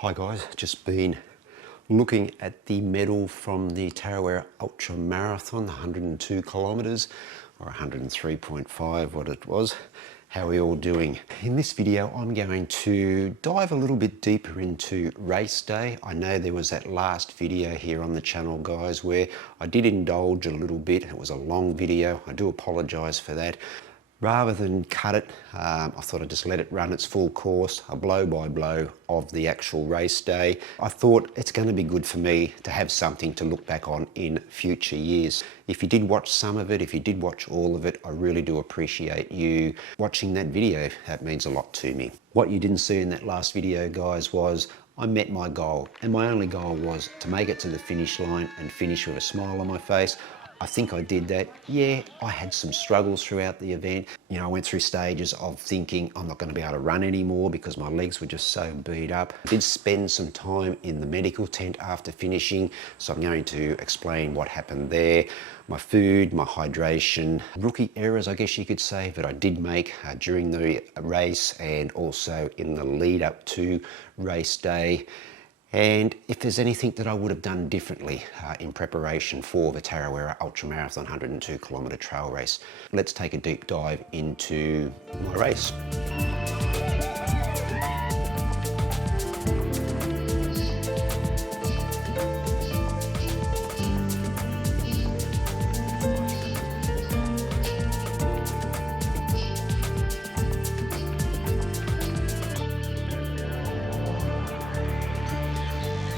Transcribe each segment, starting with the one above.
Hi guys, just been looking at the medal from the Tarawera Ultramarathon, 102 kilometers or 103.5 what it was. How are we all doing? In this video I'm going to dive a little bit deeper into race day. I know there was that last video here on the channel, guys, where I did indulge a little bit. It was a long video. I do apologize for that. Rather than cut it, I thought I'd just let it run its full course, a blow by blow of the actual race day. I thought it's going to be good for me to have something to look back on in future years. If you did watch some of it, if you did watch all of it, I really do appreciate you watching that video. That means a lot to me. What you didn't see in that last video, guys, was I met my goal, and my only goal was to make it to the finish line and finish with a smile on my face. I think I did that. Yeah, I had some struggles throughout the event. You know, I went through stages of thinking I'm not going to be able to run anymore because my legs were just so beat up. I did spend some time in the medical tent after finishing, so I'm going to explain what happened there. My food, my hydration, rookie errors, I guess you could say, that I did make during the race and also in the lead up to race day. And if there's anything that I would have done differently in preparation for the Tarawera Ultramarathon 102 kilometre trail race. Let's take a deep dive into my race.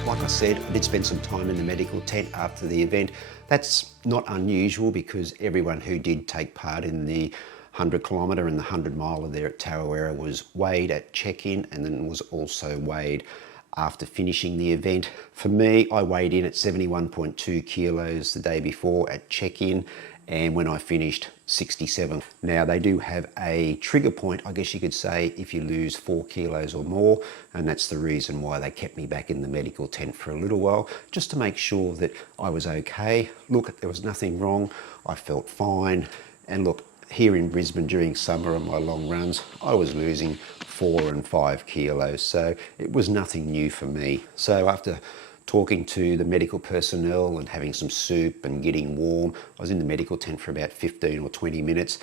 Like I said, I did spend some time in the medical tent after the event. That's not unusual because everyone who did take part in the 100 kilometre and the 100 miler there at Tarawera was weighed at check-in and then was also weighed after finishing the event. For me, I weighed in at 71.2 kilos the day before at check-in, and when I finished, 67. Now they do have a trigger point, I guess you could say, if you lose 4 kilos or more, and that's the reason why they kept me back in the medical tent for a little while, just to make sure that I was okay. Look, there was nothing wrong. I felt fine. And look, here in Brisbane during summer on my long runs, I was losing 4 and 5 kilos, so it was nothing new for me. So after talking to the medical personnel and having some soup and getting warm, I was in the medical tent for about 15 or 20 minutes.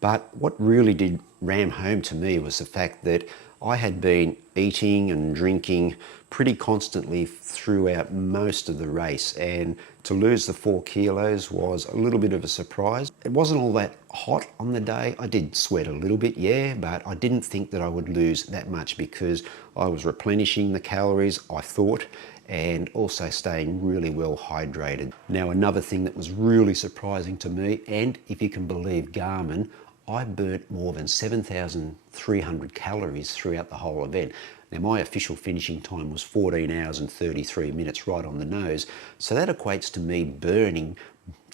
But what really did ram home to me was the fact that I had been eating and drinking pretty constantly throughout most of the race, and to lose the 4 kilos was a little bit of a surprise. It wasn't all that hot on the day. I did sweat a little bit, yeah, but I didn't think that I would lose that much because I was replenishing the calories, I thought, and also staying really well hydrated. Now, another thing that was really surprising to me, and if you can believe Garmin, I burnt more than 7,300 calories throughout the whole event. Now, my official finishing time was 14 hours and 33 minutes, right on the nose. So that equates to me burning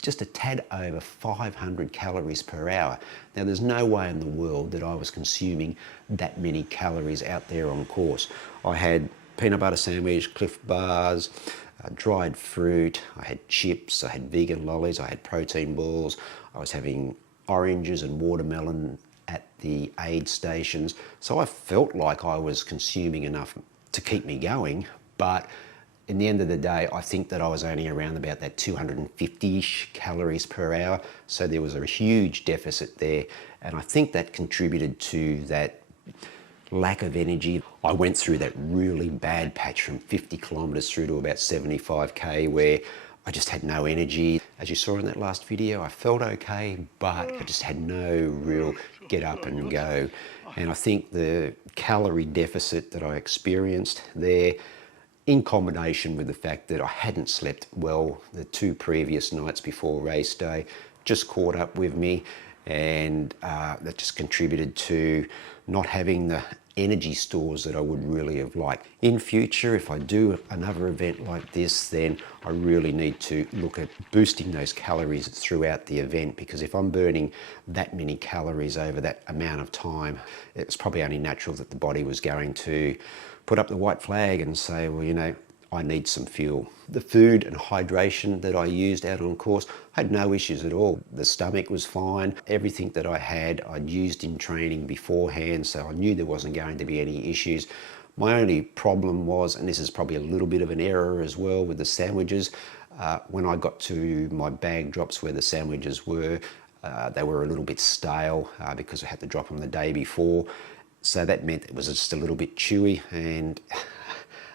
just a tad over 500 calories per hour. Now, there's no way in the world that I was consuming that many calories out there on course. I had peanut butter sandwich, Cliff bars, dried fruit, I had chips, I had vegan lollies, I had protein balls, I was having oranges and watermelon at the aid stations. So I felt like I was consuming enough to keep me going, but in the end of the day, I think that I was only around about that 250-ish calories per hour. So there was a huge deficit there, and I think that contributed to that lack of energy. I went through that really bad patch from 50 kilometers through to about 75k where I just had no energy. As you saw in that last video, I felt okay, but I just had no real get up and go. And I think the calorie deficit that I experienced there, in combination with the fact that I hadn't slept well the 2 previous nights before race day, just caught up with me, and that just contributed to not having the energy stores that I would really have liked. In future, if I do another event like this, then I really need to look at boosting those calories throughout the event, because if I'm burning that many calories over that amount of time, it's probably only natural that the body was going to put up the white flag and say, well, you know, I need some fuel. The food and hydration that I used out on course, I had no issues at all. The stomach was fine. Everything that I had, I'd used in training beforehand, so I knew there wasn't going to be any issues. My only problem was, and this is probably a little bit of an error as well with the sandwiches, when I got to my bag drops where the sandwiches were, they were a little bit stale because I had to drop them the day before. So that meant it was just a little bit chewy, and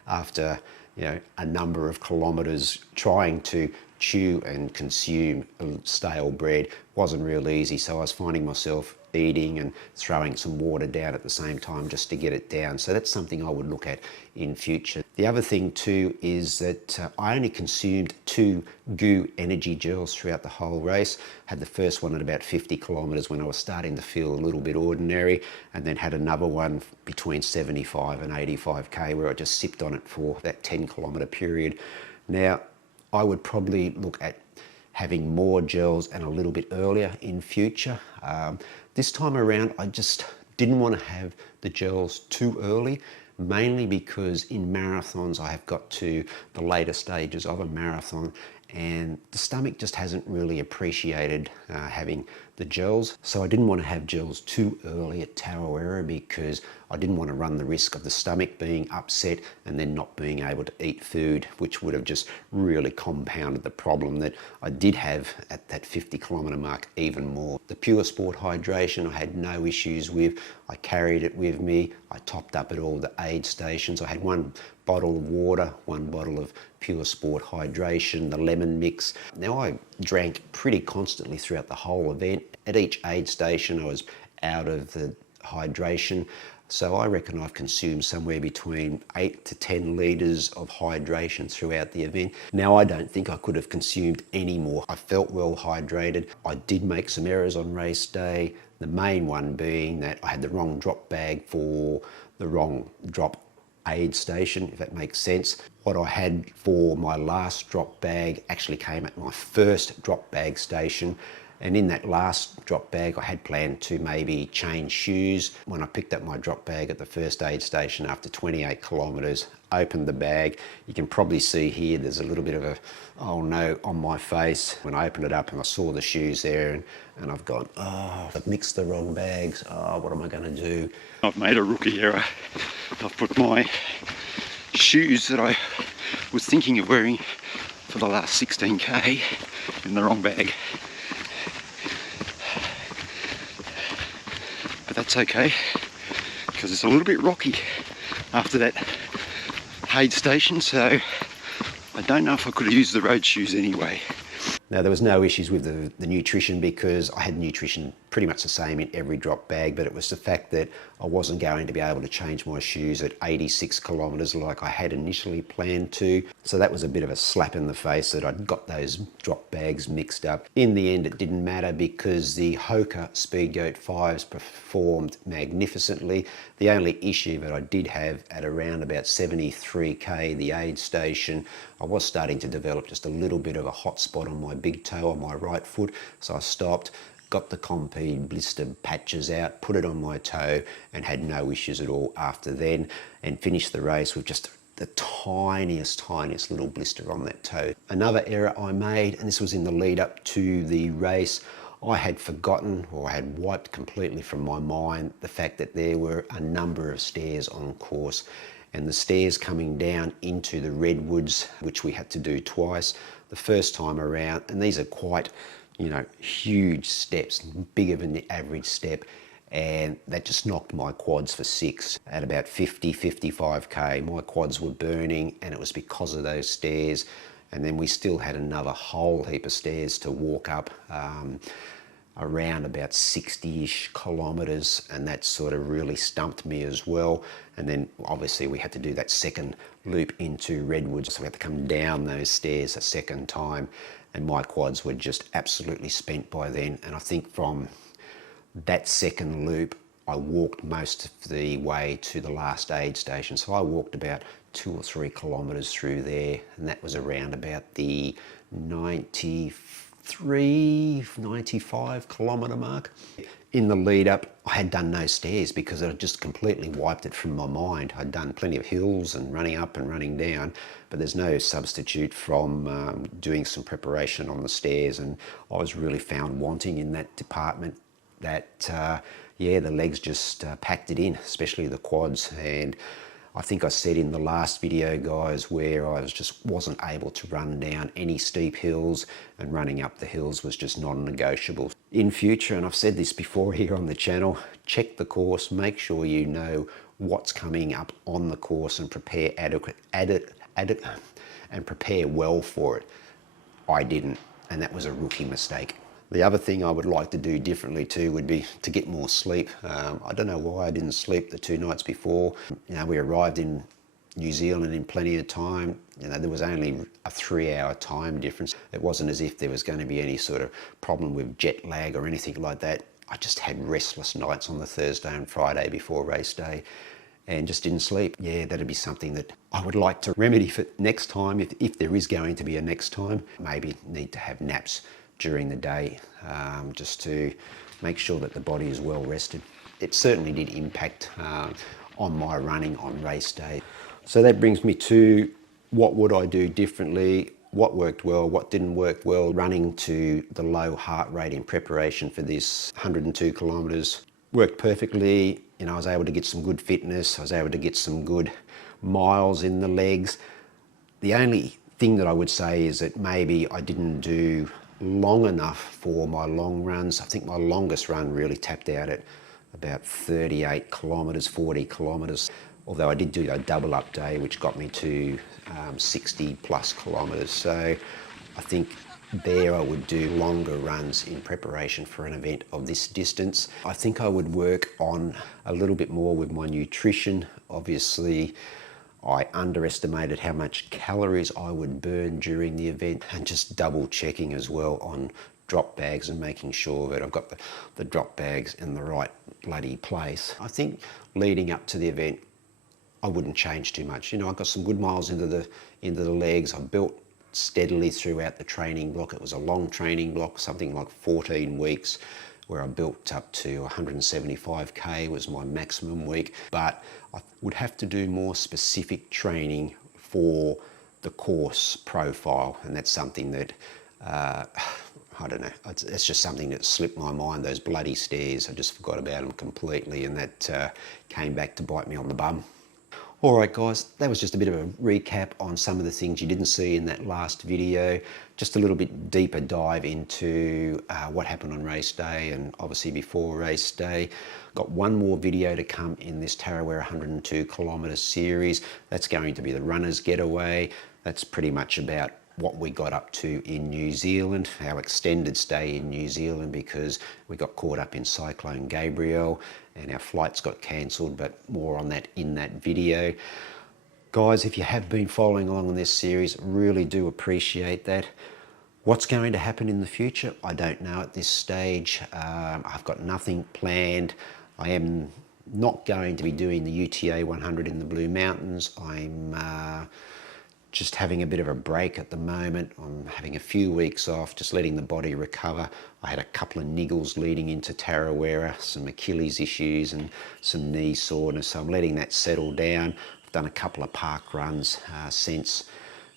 after a number of kilometres trying to chew and consume stale bread wasn't real easy. So I was finding myself eating and throwing some water down at the same time just to get it down. So that's something I would look at in future. The other thing too is that I only consumed 2 GU energy gels throughout the whole race. Had the first one at about 50 kilometres when I was starting to feel a little bit ordinary, and then had another one between 75 and 85k where I just sipped on it for that 10-kilometre period. Now, I would probably look at having more gels and a little bit earlier in future. This time around, I just didn't want to have the gels too early, mainly because in marathons, I have got to the later stages of a marathon and the stomach just hasn't really appreciated having the gels. So I didn't want to have gels too early at Tarawera because I didn't want to run the risk of the stomach being upset and then not being able to eat food, which would have just really compounded the problem that I did have at that 50-kilometre mark even more. The Pure Sport hydration I had no issues with. I carried it with me. I topped up at all the aid stations. I had 1 bottle of water, 1 bottle of Pure Sport hydration, the lemon mix. Now, I drank pretty constantly throughout the whole event. At each aid station I was out of the hydration, so I reckon I've consumed somewhere between 8 to 10 litres of hydration throughout the event. Now, I don't think I could have consumed any more. I felt well hydrated. I did make some errors on race day, the main one being that I had the wrong drop bag for the wrong drop aid station, if that makes sense. What I had for my last drop bag actually came at my first drop bag station, and in that last drop bag I had planned to maybe change shoes. When I picked up my drop bag at the first aid station after 28 kilometres, opened the bag, you can probably see here there's a little bit of a oh no on my face when I opened it up and I saw the shoes there, and I've gone, oh, I've mixed the wrong bags, oh, what am I going to do? I've made a rookie error. I've put my shoes that I was thinking of wearing for the last 16k in the wrong bag. But that's okay, because it's a little bit rocky after that aid station, so I don't know if I could have used the road shoes anyway. Now, there was no issues with the nutrition because I had nutrition pretty much the same in every drop bag, but it was the fact that I wasn't going to be able to change my shoes at 86 kilometres like I had initially planned to. So that was a bit of a slap in the face that I'd got those drop bags mixed up. In the end, it didn't matter because the Hoka Speedgoat 5s performed magnificently. The only issue that I did have at around about 73k, the aid station, I was starting to develop just a little bit of a hot spot on my big toe on my right foot. So I stopped, got the Compeed blister patches out, put it on my toe, and had no issues at all after then, and finished the race with just the tiniest little blister on that toe. Another error I made, and this was in the lead up to the race, I had forgotten, or I had wiped completely from my mind, the fact that there were a number of stairs on course, and the stairs coming down into the redwoods, which we had to do twice. The first time around, and these are quite, huge steps, bigger than the average step, and that just knocked my quads for 6. At about 55k, my quads were burning, and it was because of those stairs. And then we still had another whole heap of stairs to walk up, around about 60-ish kilometres, and that sort of really stumped me as well. And then obviously we had to do that second loop into Redwoods, so we had to come down those stairs a second time, and my quads were just absolutely spent by then. And I think from that second loop I walked most of the way to the last aid station, so I walked about 2 or 3 kilometres through there, and that was around about the 95 kilometre mark. In the lead up, I had done no stairs because I just completely wiped it from my mind. I'd done plenty of hills and running up and running down, but there's no substitute from doing some preparation on the stairs, and I was really found wanting in that department. That, yeah, the legs just packed it in, especially the quads, and I think I said in the last video, guys, where I just wasn't able to run down any steep hills, and running up the hills was just non-negotiable. In future, and I've said this before here on the channel, check the course, make sure you know what's coming up on the course and prepare and prepare well for it. I didn't, and that was a rookie mistake. The other thing I would like to do differently too would be to get more sleep. I don't know why I didn't sleep the 2 nights before. You know, we arrived in New Zealand in plenty of time. You know, there was only a 3-hour time difference. It wasn't as if there was going to be any sort of problem with jet lag or anything like that. I just had restless nights on the Thursday and Friday before race day and just didn't sleep. Yeah, that'd be something that I would like to remedy for next time, if there is going to be a next time. Maybe need to have naps during the day, just to make sure that the body is well rested. It certainly did impact on my running on race day. So that brings me to what would I do differently, what worked well, what didn't work well. Running to the low heart rate in preparation for this 102 kilometers worked perfectly. You know, I was able to get some good fitness, I was able to get some good miles in the legs. The only thing that I would say is that maybe I didn't do long enough for my long runs. I think my longest run really tapped out at about 38 kilometers, 40 kilometers. Although I did do a double up day, which got me to 60 plus kilometers. So I think there I would do longer runs in preparation for an event of this distance. I think I would work on a little bit more with my nutrition. Obviously, I underestimated how much calories I would burn during the event, and just double checking as well on drop bags and making sure that I've got the drop bags in the right bloody place. I think leading up to the event, I wouldn't change too much. You know, I got some good miles into the legs. I built steadily throughout the training block. It was a long training block, something like 14 weeks, where I built up to 175k was my maximum week. But I would have to do more specific training for the course profile, and that's something that I don't know, it's just something that slipped my mind. Those bloody stairs, I just forgot about them completely, and that came back to bite me on the bum. All right, guys, that was just a bit of a recap on some of the things you didn't see in that last video. Just a little bit deeper dive into what happened on race day and obviously before race day. Got one more video to come in this Tarawera 102 kilometer series. That's going to be the runner's getaway. That's pretty much about what we got up to in New Zealand, our extended stay in New Zealand, because we got caught up in Cyclone Gabrielle and our flights got cancelled, but more on that in that video. Guys, if you have been following along in this series, really do appreciate that. What's going to happen in the future? I don't know at this stage. I've got nothing planned. I am not going to be doing the UTA 100 in the Blue Mountains. I'm just having a bit of a break at the moment. I'm having a few weeks off, just letting the body recover. I had a couple of niggles leading into Tarawera, some Achilles issues and some knee soreness, so I'm letting that settle down. I've done a couple of park runs since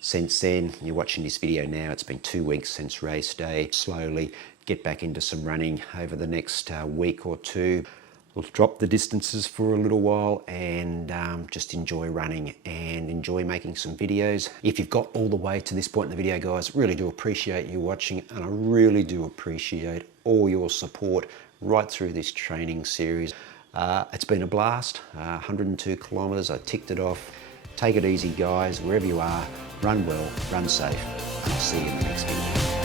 then. You're watching this video now, it's been 2 weeks since race day. Slowly get back into some running over the next week or two. We'll drop the distances for a little while and just enjoy running and enjoy making some videos. If you've got all the way to this point in the video, guys, really do appreciate you watching, and I really do appreciate all your support right through this training series. It's been a blast, 102 kilometers, I ticked it off. Take it easy, guys, wherever you are, run well, run safe, and I'll see you in the next video.